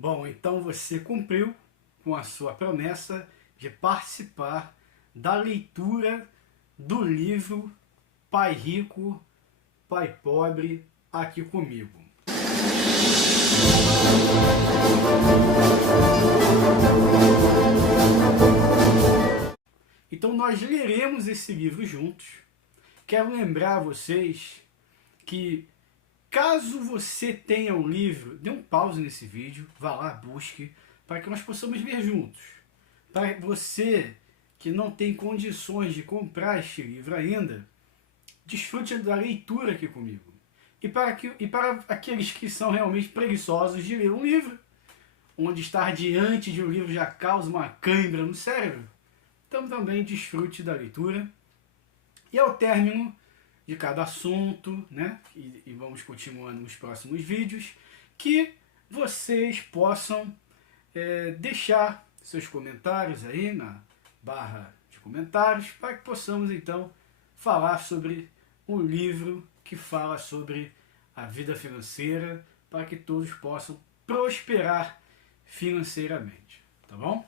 Bom, então você cumpriu com a sua promessa de participar da leitura do livro Pai Rico, Pai Pobre, aqui comigo. Então nós leremos esse livro juntos. Quero lembrar a vocês que caso você tenha um livro, dê um pause nesse vídeo, vá lá, busque, para que nós possamos ver juntos. Para você que não tem condições de comprar este livro ainda, desfrute da leitura aqui comigo. E para aqueles que são realmente preguiçosos de ler um livro, onde estar diante de um livro já causa uma cãibra no cérebro, então também desfrute da leitura. E ao término de cada assunto, né, e vamos continuando nos próximos vídeos, que vocês possam deixar seus comentários aí na barra de comentários, para que possamos então falar sobre um livro que fala sobre a vida financeira, para que todos possam prosperar financeiramente, tá bom?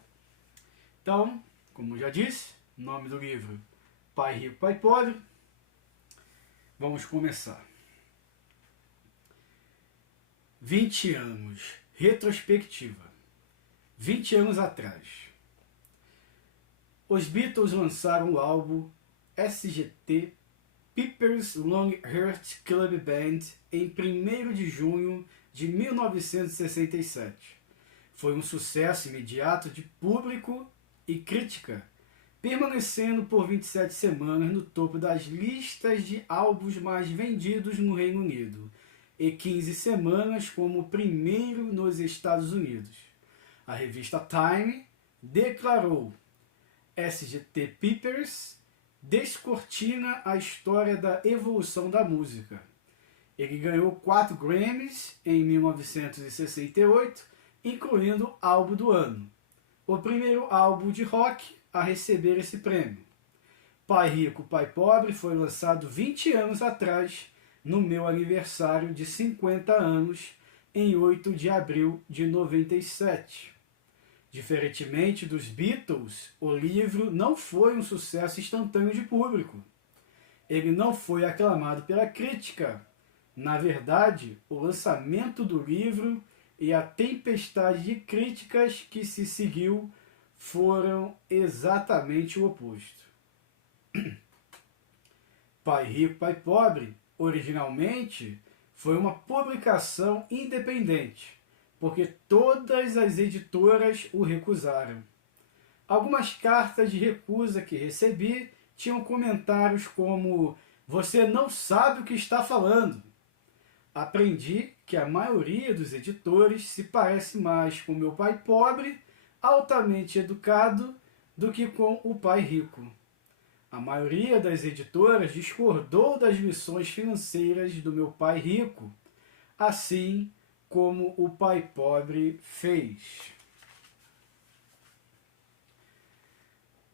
Então, como já disse, o nome do livro Pai Rico, Pai Pobre. Vamos começar. 20 anos. Retrospectiva. 20 anos atrás. Os Beatles lançaram o álbum Sgt. Pepper's Lonely Hearts Club Band em 1º de junho de 1967. Foi um sucesso imediato de público e crítica, permanecendo por 27 semanas no topo das listas de álbuns mais vendidos no Reino Unido e 15 semanas como primeiro nos Estados Unidos. A revista Time declarou: Sgt. Pepper's descortina a história da evolução da música. Ele ganhou 4 Grammys em 1968, incluindo Álbum do Ano, o primeiro álbum de rock a receber esse prêmio. Pai Rico, Pai Pobre foi lançado 20 anos atrás, no meu aniversário de 50 anos, em 8 de abril de 97. Diferentemente dos Beatles, o livro não foi um sucesso instantâneo de público. Ele não foi aclamado pela crítica. Na verdade, o lançamento do livro e a tempestade de críticas que se seguiu foram exatamente o oposto. Pai Rico, Pai Pobre, originalmente, foi uma publicação independente, porque todas as editoras o recusaram. Algumas cartas de recusa que recebi tinham comentários como: "Você não sabe o que está falando". Aprendi que a maioria dos editores se parece mais com meu pai pobre, altamente educado, do que com o pai rico. A maioria das editoras discordou das missões financeiras do meu pai rico, assim como o pai pobre fez.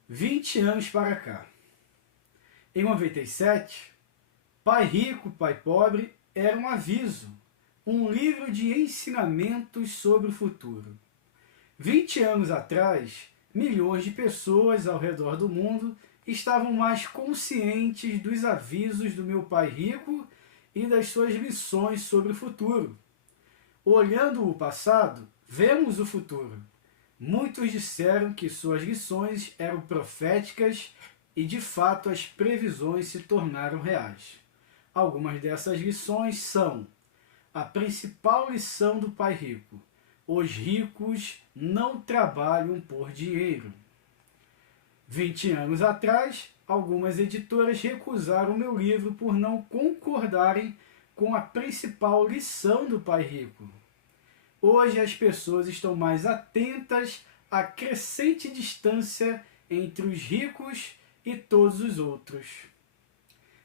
20 anos para cá. Em 97, Pai Rico, Pai Pobre era um aviso, um livro de ensinamentos sobre o futuro. 20 anos atrás, milhões de pessoas ao redor do mundo estavam mais conscientes dos avisos do meu pai rico e das suas lições sobre o futuro. Olhando o passado, vemos o futuro. Muitos disseram que suas lições eram proféticas e, de fato, as previsões se tornaram reais. Algumas dessas lições são: a principal lição do pai rico: os ricos não trabalham por dinheiro. 20 anos atrás, algumas editoras recusaram meu livro por não concordarem com a principal lição do pai rico. Hoje as pessoas estão mais atentas à crescente distância entre os ricos e todos os outros.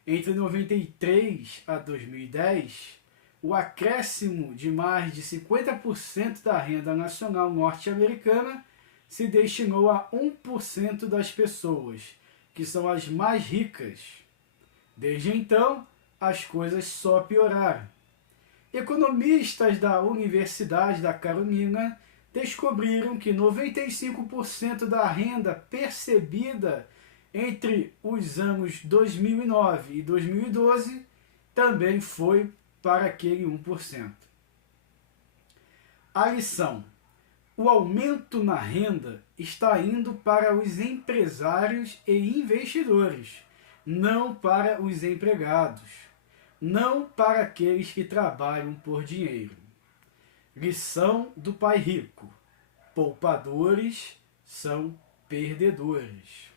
Entre 93 a 2010, o acréscimo de mais de 50% da renda nacional norte-americana se destinou a 1% das pessoas, que são as mais ricas. Desde então, as coisas só pioraram. Economistas da Universidade da Carolina descobriram que 95% da renda percebida entre os anos 2009 e 2012 também foi para aquele 1%. A lição: o aumento na renda está indo para os empresários e investidores, não para os empregados, não para aqueles que trabalham por dinheiro. Lição do pai rico: poupadores são perdedores.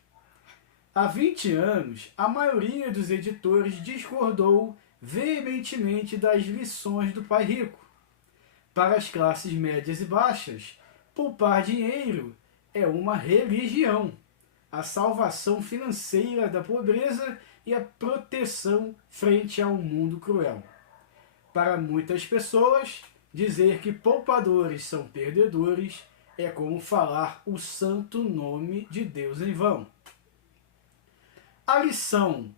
Há 20 anos, a maioria dos editores discordou veementemente das lições do pai rico. Para as classes médias e baixas, poupar dinheiro é uma religião, a salvação financeira da pobreza e a proteção frente a um mundo cruel. Para muitas pessoas, dizer que poupadores são perdedores é como falar o santo nome de Deus em vão. A lição: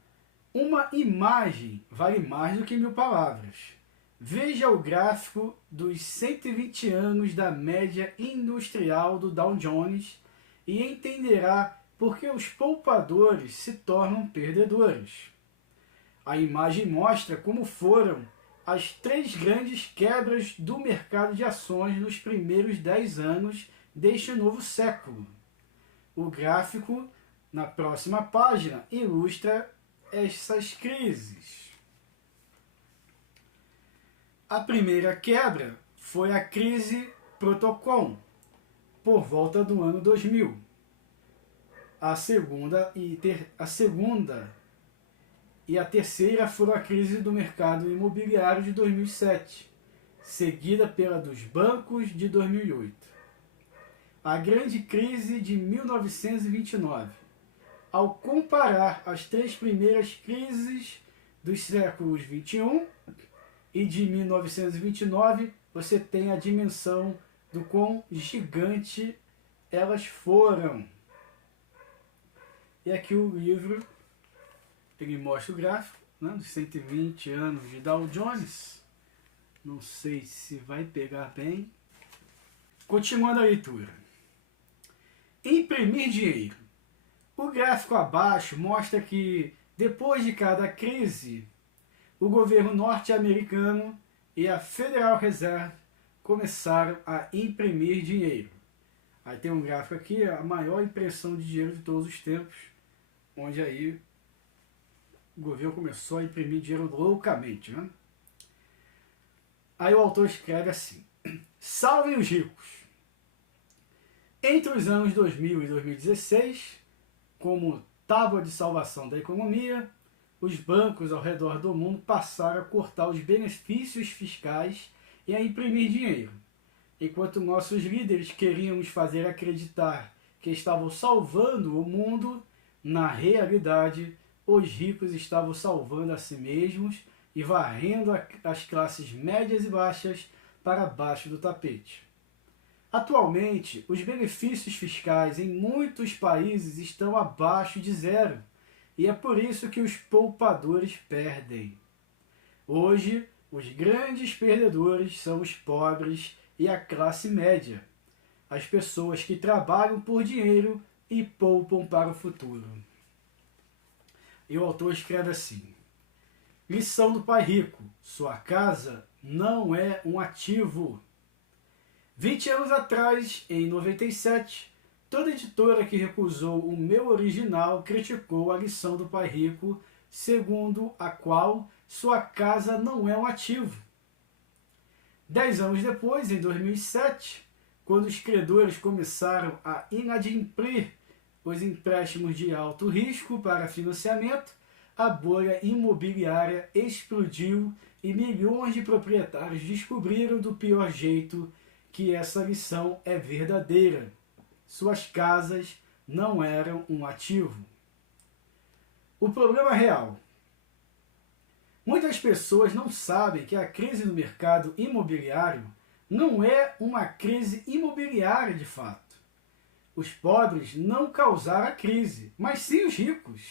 uma imagem vale mais do que 1000 palavras. Veja o gráfico dos 120 anos da média industrial do Dow Jones e entenderá por que os poupadores se tornam perdedores. A imagem mostra como foram as 3 grandes quebras do mercado de ações nos primeiros 10 anos deste novo século. O gráfico, na próxima página, ilustra essas crises. A primeira quebra foi a crise Protocom, por volta do ano 2000. A segunda e a terceira foram a crise do mercado imobiliário de 2007, seguida pela dos bancos de 2008. A grande crise de 1929. Ao comparar as 3 primeiras crises dos séculos 21 e de 1929, você tem a dimensão do quão gigante elas foram. E aqui o livro, ele mostra o gráfico, né, dos 120 anos de Dow Jones. Não sei se vai pegar bem. Continuando a leitura. Imprimir dinheiro. O gráfico abaixo mostra que, depois de cada crise, o governo norte-americano e a Federal Reserve começaram a imprimir dinheiro. Aí tem um gráfico aqui, a maior impressão de dinheiro de todos os tempos, onde aí o governo começou a imprimir dinheiro loucamente, né? Aí o autor escreve assim: salvem os ricos. Entre os anos 2000 e 2016, como tábua de salvação da economia, os bancos ao redor do mundo passaram a cortar os benefícios fiscais e a imprimir dinheiro. Enquanto nossos líderes queriam nos fazer acreditar que estavam salvando o mundo, na realidade, os ricos estavam salvando a si mesmos e varrendo as classes médias e baixas para baixo do tapete. Atualmente, os benefícios fiscais em muitos países estão abaixo de zero, e é por isso que os poupadores perdem. Hoje, os grandes perdedores são os pobres e a classe média, as pessoas que trabalham por dinheiro e poupam para o futuro. E o autor escreve assim: lição do pai rico: sua casa não é um ativo. 20 anos atrás, em 97, toda editora que recusou o meu original criticou a lição do pai rico, segundo a qual sua casa não é um ativo. 10 anos depois, em 2007, quando os credores começaram a inadimplir os empréstimos de alto risco para financiamento, a bolha imobiliária explodiu e milhões de proprietários descobriram do pior jeito que essa lição é verdadeira. Suas casas não eram um ativo. O problema real: muitas pessoas não sabem que a crise no mercado imobiliário não é uma crise imobiliária de fato. Os pobres não causaram a crise, mas sim os ricos.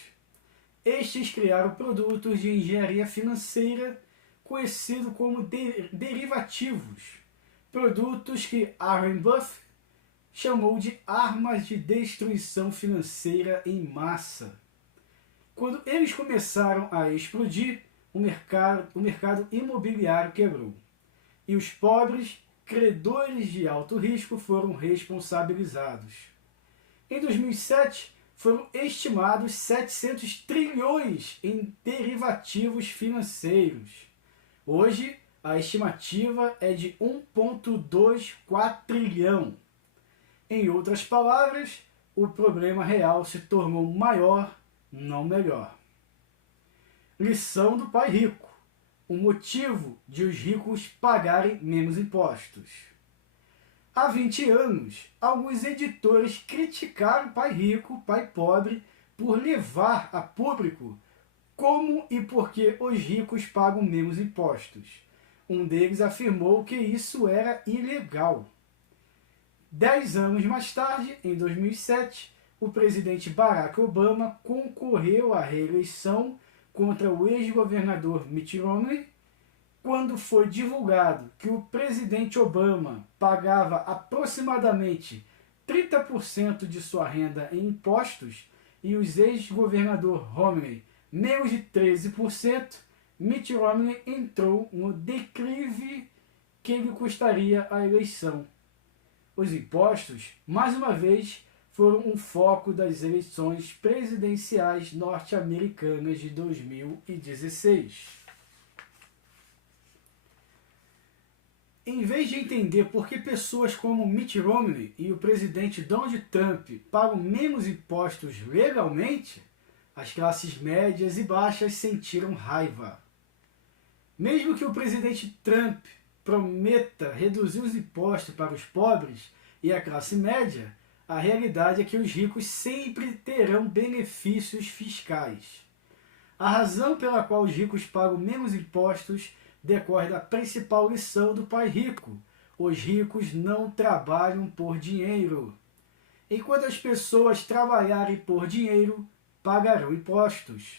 Estes criaram produtos de engenharia financeira conhecido como derivativos, produtos que Warren Buffett chamou de armas de destruição financeira em massa. Quando eles começaram a explodir, o mercado imobiliário quebrou, e os pobres credores de alto risco foram responsabilizados. Em 2007, foram estimados 700 trilhões em derivativos financeiros. Hoje, a estimativa é de 1,24 trilhão. Em outras palavras, o problema real se tornou maior, não melhor. Lição do pai rico: o motivo de os ricos pagarem menos impostos. Há 20 anos, alguns editores criticaram Pai Rico, Pai Pobre por levar a público como e por que os ricos pagam menos impostos. Um deles afirmou que isso era ilegal. 10 anos mais tarde, em 2007, o presidente Barack Obama concorreu à reeleição contra o ex-governador Mitt Romney. Quando foi divulgado que o presidente Obama pagava aproximadamente 30% de sua renda em impostos e o ex-governador Romney menos de 13%, Mitt Romney entrou no declive que lhe custaria a eleição. Os impostos, mais uma vez, foram um foco das eleições presidenciais norte-americanas de 2016. Em vez de entender por que pessoas como Mitt Romney e o presidente Donald Trump pagam menos impostos legalmente, as classes médias e baixas sentiram raiva. Mesmo que o presidente Trump prometa reduzir os impostos para os pobres e a classe média, a realidade é que os ricos sempre terão benefícios fiscais. A razão pela qual os ricos pagam menos impostos decorre da principal lição do pai rico: os ricos não trabalham por dinheiro. Enquanto as pessoas trabalharem por dinheiro, pagarão impostos.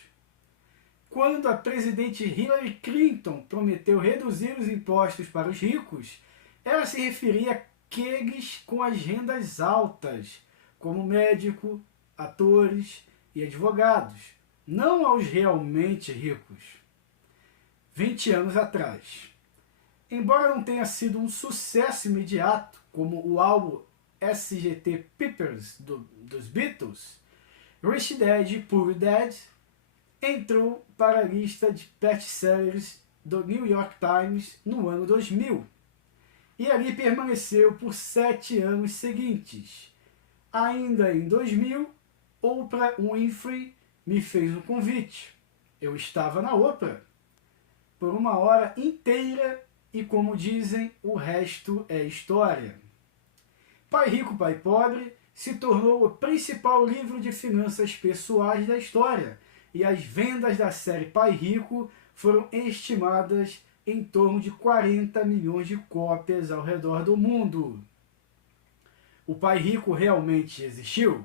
Quando a presidente Hillary Clinton prometeu reduzir os impostos para os ricos, ela se referia àqueles com as rendas altas, como médicos, atores e advogados, não aos realmente ricos. 20 anos atrás. Embora não tenha sido um sucesso imediato, como o álbum Sgt. Pepper's dos Beatles, Rich Dad Poor Dad entrou para a lista de best-sellers do New York Times no ano 2000 e ali permaneceu por 7 anos seguintes. Ainda em 2000, Oprah Winfrey me fez um convite. Eu estava na Oprah por 1 hora inteira e, como dizem, o resto é história. Pai Rico, Pai Pobre se tornou o principal livro de finanças pessoais da história e as vendas da série Pai Rico foram estimadas em torno de 40 milhões de cópias ao redor do mundo. O Pai Rico realmente existiu?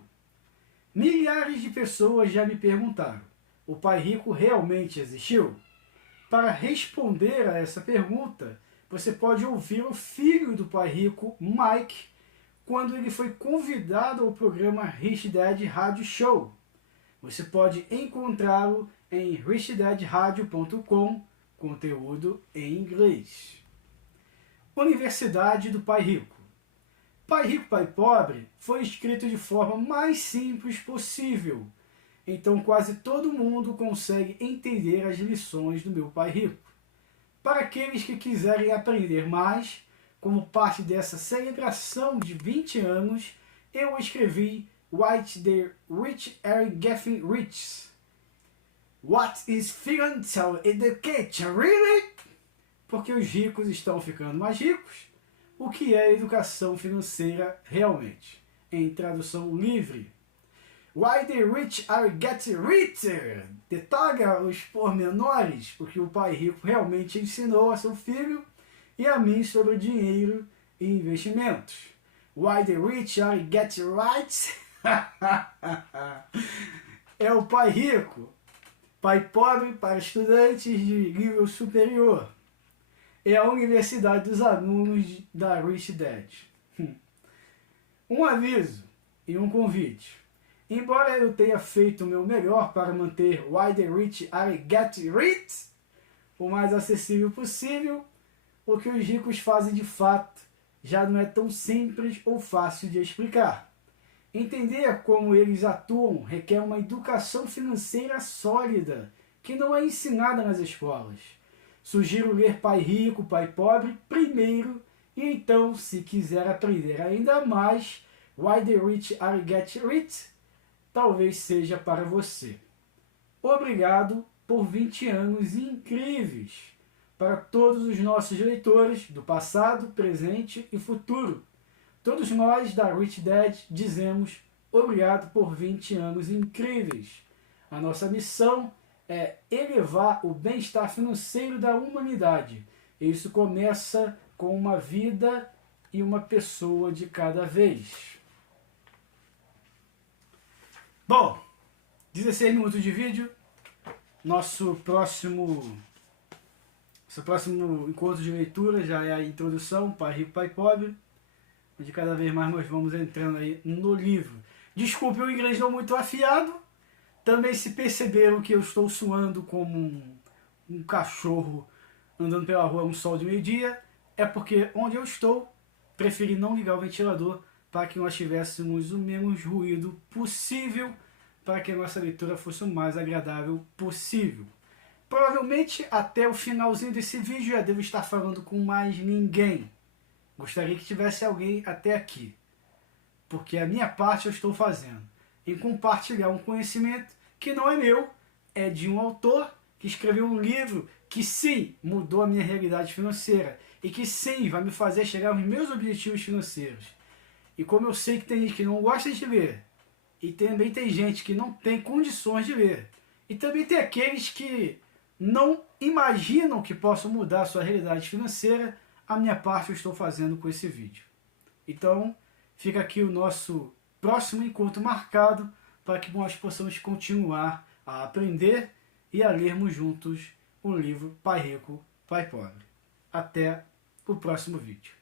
Milhares de pessoas já me perguntaram: o Pai Rico realmente existiu? Para responder a essa pergunta, você pode ouvir o filho do Pai Rico, Mike, quando ele foi convidado ao programa Rich Dad Radio Show. Você pode encontrá-lo em richdadradio.com, conteúdo em inglês. Universidade do Pai Rico. Pai Rico, Pai Pobre foi escrito de forma mais simples possível, então quase todo mundo consegue entender as lições do meu Pai Rico. Para aqueles que quiserem aprender mais, como parte dessa celebração de 20 anos, eu escrevi Why the Rich Are Getting Rich. What is Financial Education, really? Porque os ricos estão ficando mais ricos. O que é educação financeira realmente? Em tradução livre. Why the rich are getting richer? Detalha os pormenores, porque o pai rico realmente ensinou a seu filho e a mim sobre dinheiro e investimentos. Why the rich are getting right? É o pai rico Pai Pobre para estudantes de nível superior. É a Universidade dos Alunos da Rich Dad. Um aviso e um convite. Embora eu tenha feito o meu melhor para manter Why the Rich Are Get Rich o mais acessível possível, o que os ricos fazem de fato já não é tão simples ou fácil de explicar. Entender como eles atuam requer uma educação financeira sólida, que não é ensinada nas escolas. Sugiro ler Pai Rico, Pai Pobre primeiro, e então, se quiser aprender ainda mais, Why the Rich Are Get Rich, talvez seja para você. Obrigado por 20 anos incríveis para todos os nossos leitores do passado, presente e futuro. Todos nós da Rich Dad dizemos obrigado por 20 anos incríveis. A nossa missão é elevar o bem-estar financeiro da humanidade. E isso começa com uma vida e uma pessoa de cada vez. Bom, 16 minutos de vídeo. Nosso próximo encontro de leitura já é a introdução, Pai Rico, Pai Pobre, onde cada vez mais nós vamos entrando aí no livro. Desculpe o inglês não muito afiado, também se perceberam que eu estou suando como um cachorro andando pela rua um sol de meio-dia, é porque onde eu estou, preferi não ligar o ventilador para que nós tivéssemos o menos ruído possível, para que a nossa leitura fosse o mais agradável possível. Provavelmente até o finalzinho desse vídeo eu devo estar falando com mais ninguém. Gostaria que tivesse alguém até aqui, porque a minha parte eu estou fazendo em compartilhar um conhecimento que não é meu, é de um autor que escreveu um livro que sim, mudou a minha realidade financeira e que sim, vai me fazer chegar aos meus objetivos financeiros. E como eu sei que tem gente que não gosta de ler, e também tem gente que não tem condições de ler, e também tem aqueles que não imaginam que possam mudar a sua realidade financeira, a minha parte eu estou fazendo com esse vídeo. Então, fica aqui o nosso próximo encontro marcado para que nós possamos continuar a aprender e a lermos juntos o livro Pai Rico, Pai Pobre. Até o próximo vídeo.